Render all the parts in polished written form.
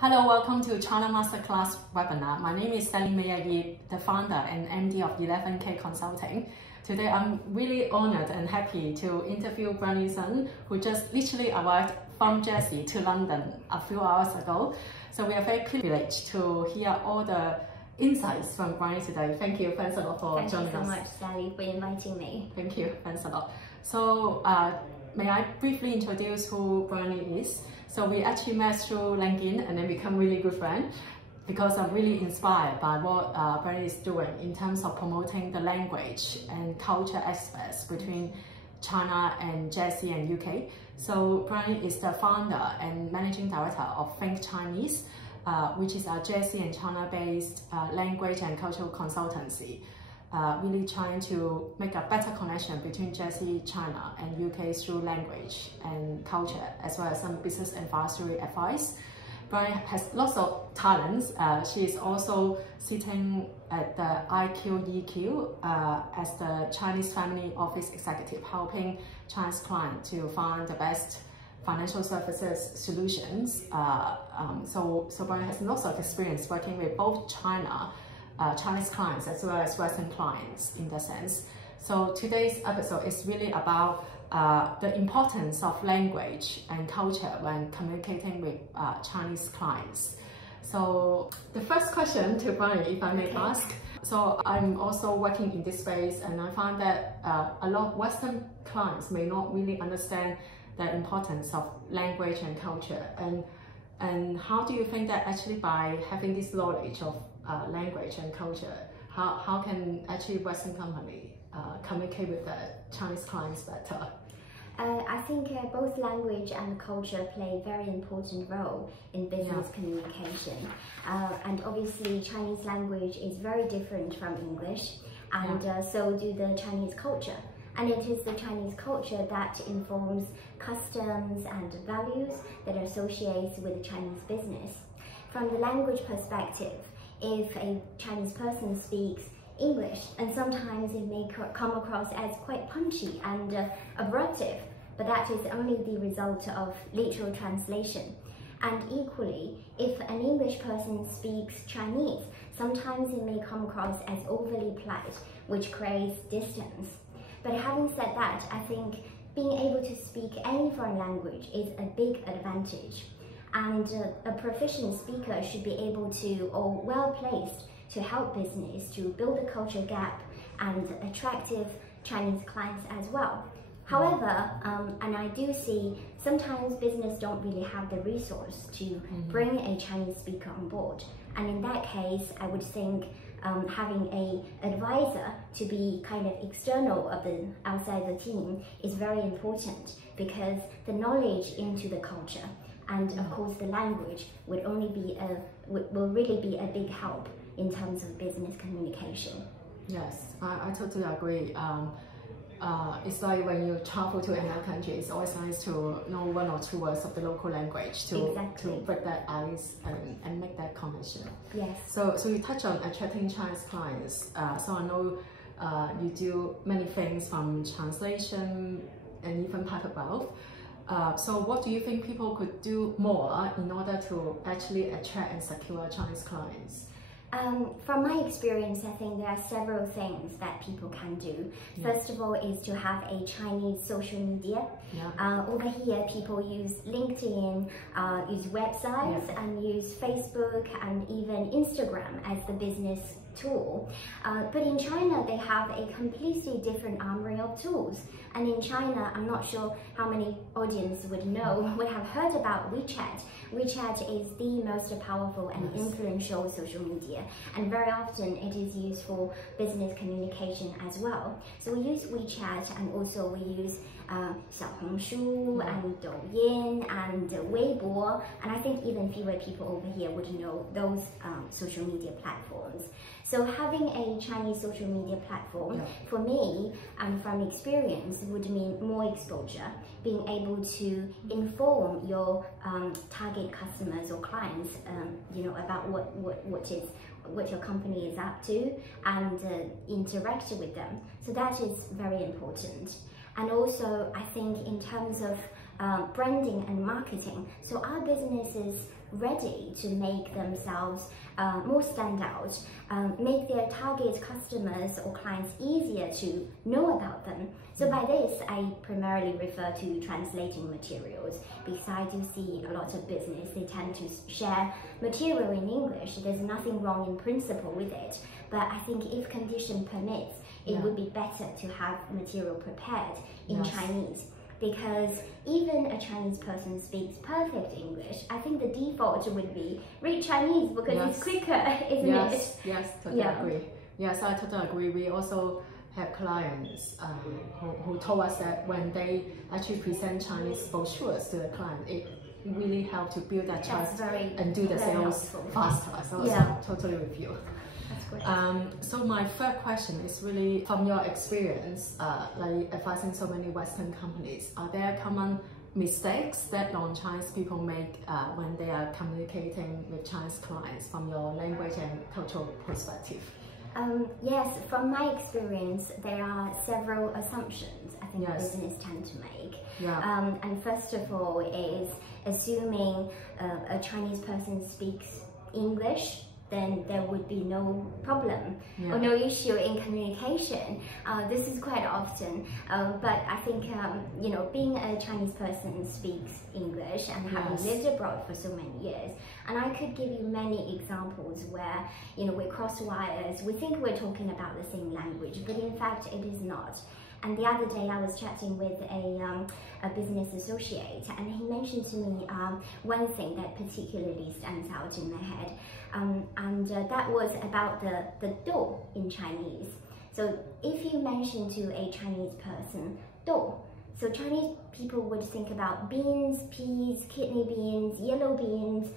Hello, welcome to China Masterclass Webinar. My name is Sally Yi, the founder and MD of 11K Consulting. Today, I'm really honored and happy to interview Briony Sun, who just literally arrived from Jersey to London a few hours ago. So we are very privileged to hear all the insights from Briony today. Thank you, thanks a lot for joining us. Thank you so much, Sally, for inviting me. Thank you, thanks a lot. So may I briefly introduce who Briony is? So we actually met through LinkedIn and then become really good friends because I'm really inspired by what Briony is doing in terms of promoting the language and culture aspects between China and Jersey and UK. So Briony is the founder and managing director of ThinkChinese, which is a Jersey and China-based language and cultural consultancy, really trying to make a better connection between Jersey, China, and UK through language and culture, as well as some business advisory advice. Briony has lots of talents. She is also sitting at the IQEQ as the Chinese Family Office Executive, helping Chinese clients to find the best financial services solutions. So Briony has lots of experience working with both Chinese clients as well as Western clients in that sense. So today's episode is really about the importance of language and culture when communicating with Chinese clients. So the first question to Briony, if I may ask, so I'm also working in this space and I find that a lot of Western clients may not really understand the importance of language and culture. And how do you think that actually by having this knowledge of language and culture, how can actually Western company communicate with the Chinese clients better? I think both language and culture play a very important role in business communication. And obviously Chinese language is very different from English, and so do the Chinese culture. And it is the Chinese culture that informs customs and values that are associated with the Chinese business. From the language perspective, if a Chinese person speaks English, and sometimes it may come across as quite punchy and abruptive, but that is only the result of literal translation. And equally, if an English person speaks Chinese, sometimes it may come across as overly polite, which creates distance. But having said that, I think being able to speak any foreign language is a big advantage. And a proficient speaker should be able to, or well placed, to help business to build a culture gap and attractive Chinese clients as well. However, and I do see sometimes business don't really have the resource to bring a Chinese speaker on board. And in that case, I would think having an advisor to be kind of external of the outside the team is very important, because the knowledge into the culture and of course the language will really be a big help in terms of business communication. Yes, I totally agree. It's like when you travel to another country, it's always nice to know one or two words of the local language to break that ice and make that connection. Yes. So you touch on attracting Chinese clients. So I know you do many things from translation and even private wealth. So what do you think people could do more in order to actually attract and secure Chinese clients? From my experience, I think there are several things that people can do. First of all is to have a Chinese social media. Over here, people use LinkedIn, use websites, and use Facebook and even Instagram as the business tool. But in China, they have a completely different armory of tools. And in China, I'm not sure how many audience would have heard about WeChat. WeChat is the most powerful and influential social media, and very often it is used for business communication as well. So we use WeChat, and also we use Xiaohongshu and Douyin and Weibo, and I think even fewer people over here would know those social media platforms. So having a Chinese social media platform, for me, and from experience, would mean more exposure, being able to inform your target customers or clients, about what your company is up to, and interact with them. So that is very important. And also, I think in terms of branding and marketing. So our business is ready to make themselves more stand out, make their target customers or clients easier to know about them. So by this, I primarily refer to translating materials. Besides, you see a lot of business, they tend to share material in English. There's nothing wrong in principle with it. But I think if condition permits, it would be better to have material prepared in Chinese. Because even a Chinese person speaks perfect English, I think the default would be read Chinese because it's quicker, isn't it? Yes, totally agree. Yes, I totally agree. We also have clients who told us that when they actually present Chinese brochures to the client, it really helps to build that trust and do the sales faster. So totally with you. So my third question is really from your experience, like advising so many Western companies, are there common mistakes that non-Chinese people make when they are communicating with Chinese clients from your language and cultural perspective? Yes, from my experience, there are several assumptions I think business tend to make. And first of all is assuming a Chinese person speaks English, then there would be no problem or no issue in communication. This is quite often, but I think you know, being a Chinese person speaks English and having lived abroad for so many years, and I could give you many examples where, you know, we cross wires, we think we're talking about the same language, but in fact it is not. And the other day I was chatting with a business associate, and he mentioned to me one thing that particularly stands out in my head, and that was about the do in Chinese. So if you mention to a Chinese person do, so Chinese people would think about beans, peas, kidney beans, yellow beans,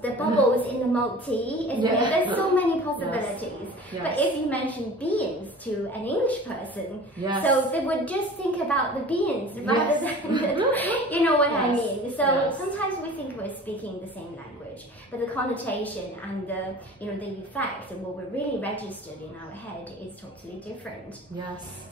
the bubbles in the milk tea. There's so many possibilities. But if you mention beans to an English person, so they would just think about the beans rather than, you know what I mean. So sometimes we think we're speaking the same language, but the connotation and the, you know, the effect and what we're really registered in our head is totally different.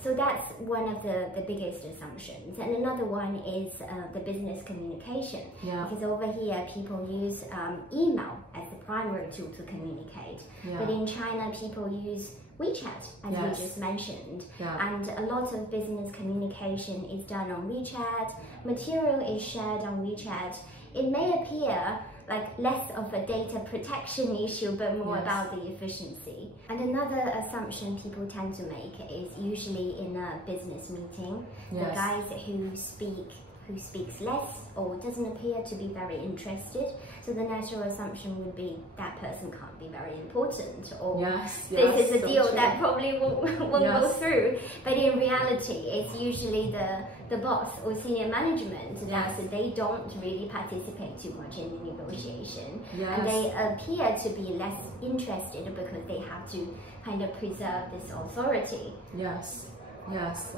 So that's one of the biggest assumptions. And another one is the business communication, because over here people use email as the primary tool to communicate, but in China people use WeChat, as we just mentioned, and a lot of business communication is done on WeChat, material is shared on WeChat. It may appear like less of a data protection issue, but more about the efficiency. And another assumption people tend to make is usually in a business meeting, the guys who speaks less or doesn't appear to be very interested. So the natural assumption would be that person can't be very important, or this is a deal that probably won't go through. But in reality, it's usually the boss or senior management that they don't really participate too much in the negotiation. And they appear to be less interested because they have to kind of preserve this authority. Yes,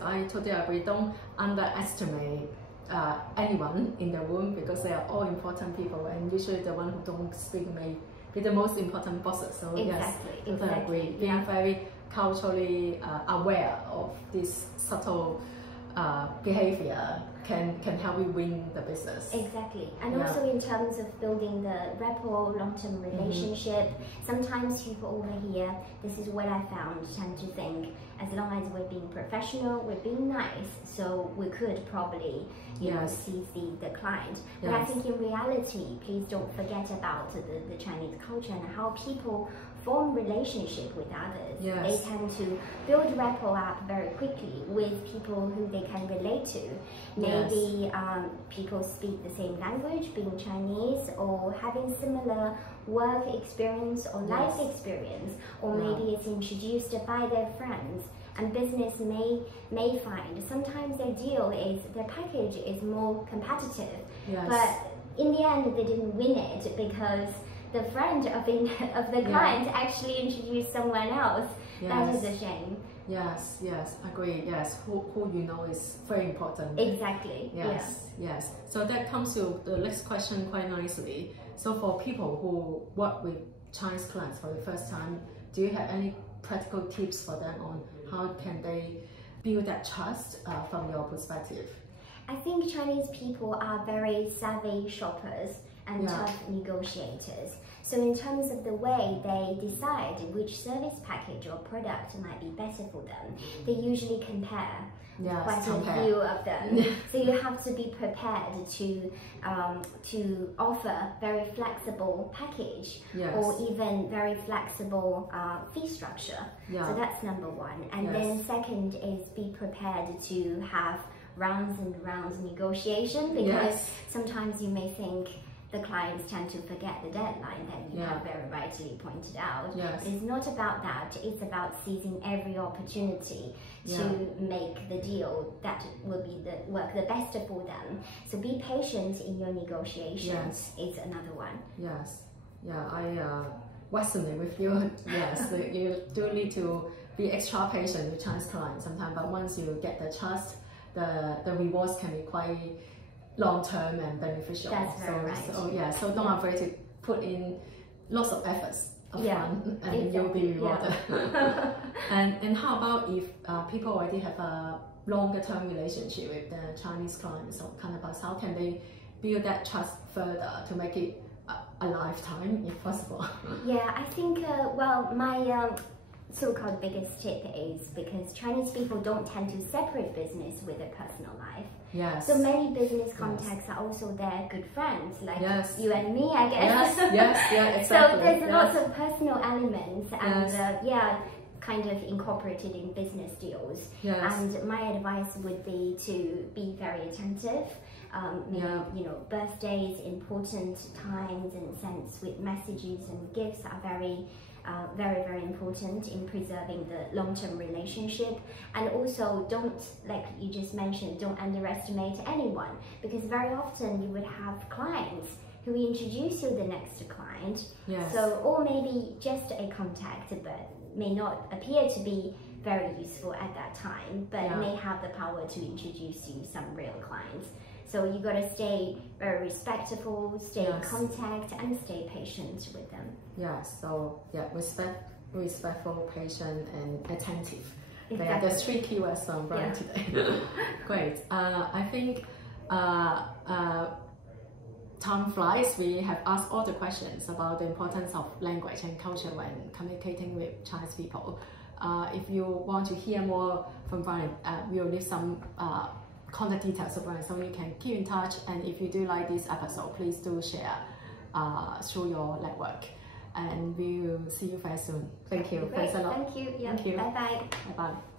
I totally agree. Don't underestimate anyone in the room, because they are all important people, and usually the one who don't speak may be the most important bosses. So totally agree. Being very culturally aware of this subtle behavior can help you win the business. Exactly. And also in terms of building the rapport, long-term relationship, sometimes people over here, this is what I found, tend to think as long as we're being professional, we're being nice, so we could probably seize the client. But I think in reality, please don't forget about the Chinese culture and how people form relationship with others. They tend to build rapport up very quickly with people who they can relate to. Maybe people speak the same language, being Chinese, or having similar work experience or life experience, or maybe it's introduced by their friends. And business may find sometimes their deal is, their package is more competitive, but in the end they didn't win it because the friend of the client actually introduced someone else. That is a shame. Yes, agree. Yes, who you know is very important. Exactly. Yes. So that comes to the next question quite nicely. So for people who work with Chinese clients for the first time, do you have any practical tips for them on how can they build that trust from your perspective? I think Chinese people are very savvy shoppers and tough negotiators. So in terms of the way they decide which service package or product might be better for them, they usually compare quite a few of them. So you have to be prepared to offer very flexible package or even very flexible fee structure. So that's number one. And then second is be prepared to have rounds and rounds of negotiation, because sometimes you may think the clients tend to forget the deadline that you have very rightly pointed out. But it's not about that. It's about seizing every opportunity to make the deal that will be work the best for them. So be patient in your negotiations is another one. I resonate with you. You do need to be extra patient with Chinese clients sometimes, but once you get the trust, the rewards can be quite long-term and beneficial. That's very right. So don't afraid to put in lots of efforts upfront, and you'll be rewarded. And how about if people already have a longer-term relationship with the Chinese clients or counterparts? How can they build that trust further to make it a lifetime, if possible? I think my so-called biggest tip is, because Chinese people don't tend to separate business with their personal life. So many business contacts are also their good friends, like you and me, I guess. Exactly. So there's lots of personal elements and kind of incorporated in business deals. And my advice would be to be very attentive. Birthdays, important times and sends with messages and gifts are very, very important in preserving the long-term relationship. And also, don't, like you just mentioned, don't underestimate anyone, because very often you would have clients who introduce you the next client. So, or maybe just a contact, but may not appear to be very useful at that time, but may have the power to introduce you some real clients. So you got to stay very respectful, stay in contact, and stay patient with them. So respectful, patient, and attentive. They are the three keywords from Briony today. Great. I think time flies. We have asked all the questions about the importance of language and culture when communicating with Chinese people. If you want to hear more from Briony, we'll leave some contact details of Briony, so you can keep in touch. And if you do like this episode, please do share through your network. And we'll see you very soon. Thank you. Great. Thanks a lot. Thank you. Thank you. Bye bye. Bye bye.